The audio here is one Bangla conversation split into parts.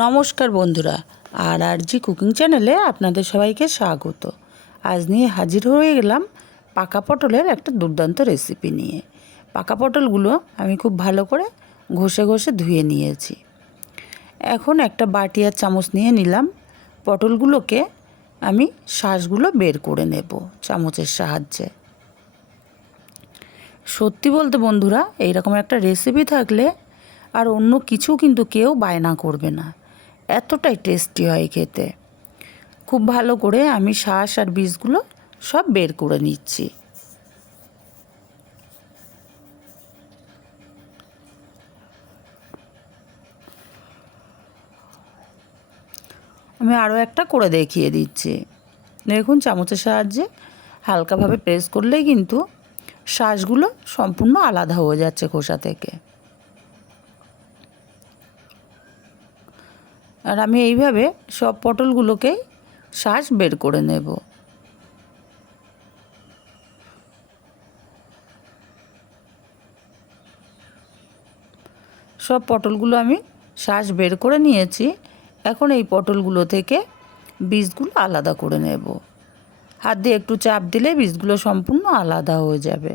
নমস্কার বন্ধুরা, আর জি কুকিং চ্যানেলে আপনাদের সবাইকে স্বাগত। আজ নিয়ে হাজির হয়ে গেলাম পাকা পটলের একটা দুর্দান্ত রেসিপি নিয়ে। পাকা পটলগুলো আমি খুব ভালো করে ঘষে ঘষে ধুয়ে নিয়েছি। এখন একটা বাটি আর চামচ নিয়ে নিলাম। পটলগুলোকে আমি শাঁসগুলো বের করে নেব চামচের সাহায্যে। সত্যি বলতে বন্ধুরা, এইরকম একটা রেসিপি থাকলে আর অন্য কিছু কিন্তু কেউ বায়না করবে না, এতটাই টেস্টি হয় খেতে। খুব ভালো করে আমি শাঁস আর বীজগুলো সব বের করে নিচ্ছি। আমি আরও একটা করে দেখিয়ে দিচ্ছি। দেখুন, চামচের সাহায্যে হালকাভাবে প্রেস করলেই কিন্তু শাঁসগুলো সম্পূর্ণ আলাদা হয়ে যাচ্ছে খোসা থেকে। আর আমি এইভাবে সব পটলগুলোকেই শাঁস বের করে নেব। সব পটলগুলো আমি শাঁস বের করে নিয়েছি। এখন এই পটলগুলো থেকে বীজগুলো আলাদা করে নেব। হাত দিয়ে একটু চাপ দিলে বীজগুলো সম্পূর্ণ আলাদা হয়ে যাবে।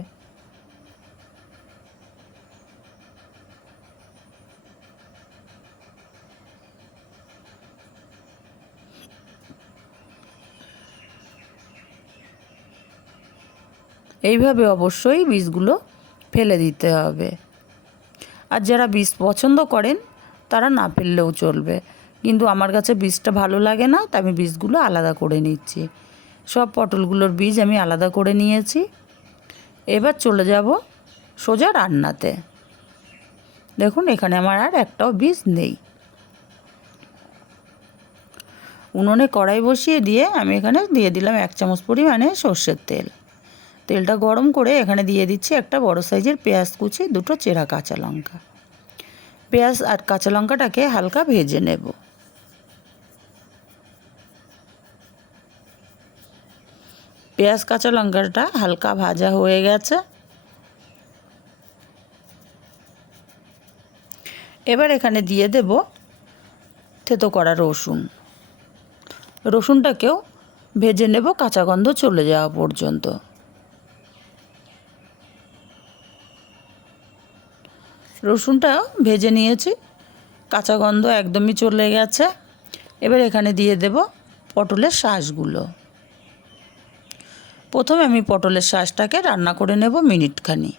এইভাবে অবশ্যই বীজগুলো ফেলে দিতে হবে। আর যারা বীজ পছন্দ করেন তারা না ফেললেও চলবে, কিন্তু আমার কাছে বীজটা ভালো লাগে না, তাই আমি বীজগুলো আলাদা করে নিচ্ছি। সব পটলগুলোর বীজ আমি আলাদা করে নিয়েছি। এবার চলে যাব সোজা রান্নাতে। দেখুন, এখানে আমার আর একটাও বীজ নেই। উনুনে কড়াই বসিয়ে দিয়ে আমি এখানে দিয়ে দিলাম 1 চামচ পরিমাণে সর্ষের তেল। তেলটা গরম করে এখানে দিয়ে দিচ্ছি একটা বড় সাইজের পেঁয়াজ কুচি, 2টো চেরা কাঁচা লঙ্কা। পেঁয়াজ আর কাঁচা লঙ্কাটাকে হালকা ভেজে নেব। পেঁয়াজ কাঁচা লঙ্কাটা হালকা ভাজা হয়ে গেছে। এবার এখানে দিয়ে দেব থেতো করা রসুন। রসুনটাকেও ভেজে নেব কাঁচা গন্ধ চলে যাওয়া পর্যন্ত। রসুনটা ভেজে নিয়েছি, কাঁচা গন্ধ একদমই চলে গেছে। এবার এখানে দিয়ে দেব পটলের শাঁসগুলো। প্রথমে আমি পটলের শাঁসটাকে রান্না করে নেব মিনিটখানি।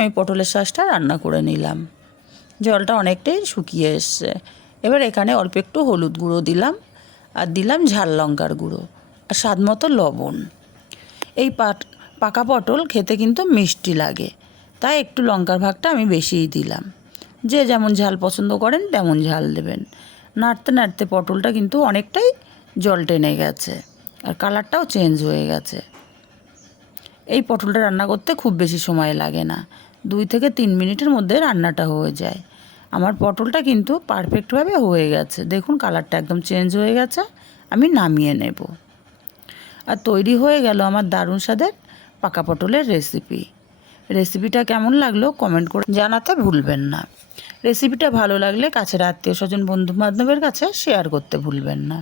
আমি পটলের শাঁসটা রান্না করে নিলাম। জলটা অনেকটাই শুকিয়ে এসছে। এবার এখানে অল্প একটু হলুদ গুঁড়ো দিলাম, আর দিলাম ঝাল লঙ্কার গুঁড়ো, আর স্বাদ মতো লবণ। এই পাকা পটল খেতে কিন্তু মিষ্টি লাগে, তাই একটু লঙ্কার ভাগটা আমি বেশিই দিলাম। যে যেমন ঝাল পছন্দ করেন তেমন ঝাল দেবেন। নাড়তে নাড়তে পটলটা কিন্তু অনেকটাই জল টেনে গেছে, আর কালারটাও চেঞ্জ হয়ে গেছে। এই পটলটা রান্না করতে খুব বেশি সময় লাগে না, 2 থেকে 3 মিনিটের মধ্যে রান্নাটা হয়ে যায়। আমার পটলটা কিন্তু পারফেক্টভাবে হয়ে গেছে। দেখুন, কালারটা একদম চেঞ্জ হয়ে গেছে। আমি নামিয়ে নেব। আর তৈরি হয়ে গেল আমার দারুণ স্বাদের পাকা পটলের রেসিপি। রেসিপিটা কেমন লাগলো কমেন্ট করে জানাতে ভুলবেন না। রেসিপিটা ভালো লাগলে কাছের আত্মীয় স্বজন বন্ধু বান্ধবের কাছে শেয়ার করতে ভুলবেন না।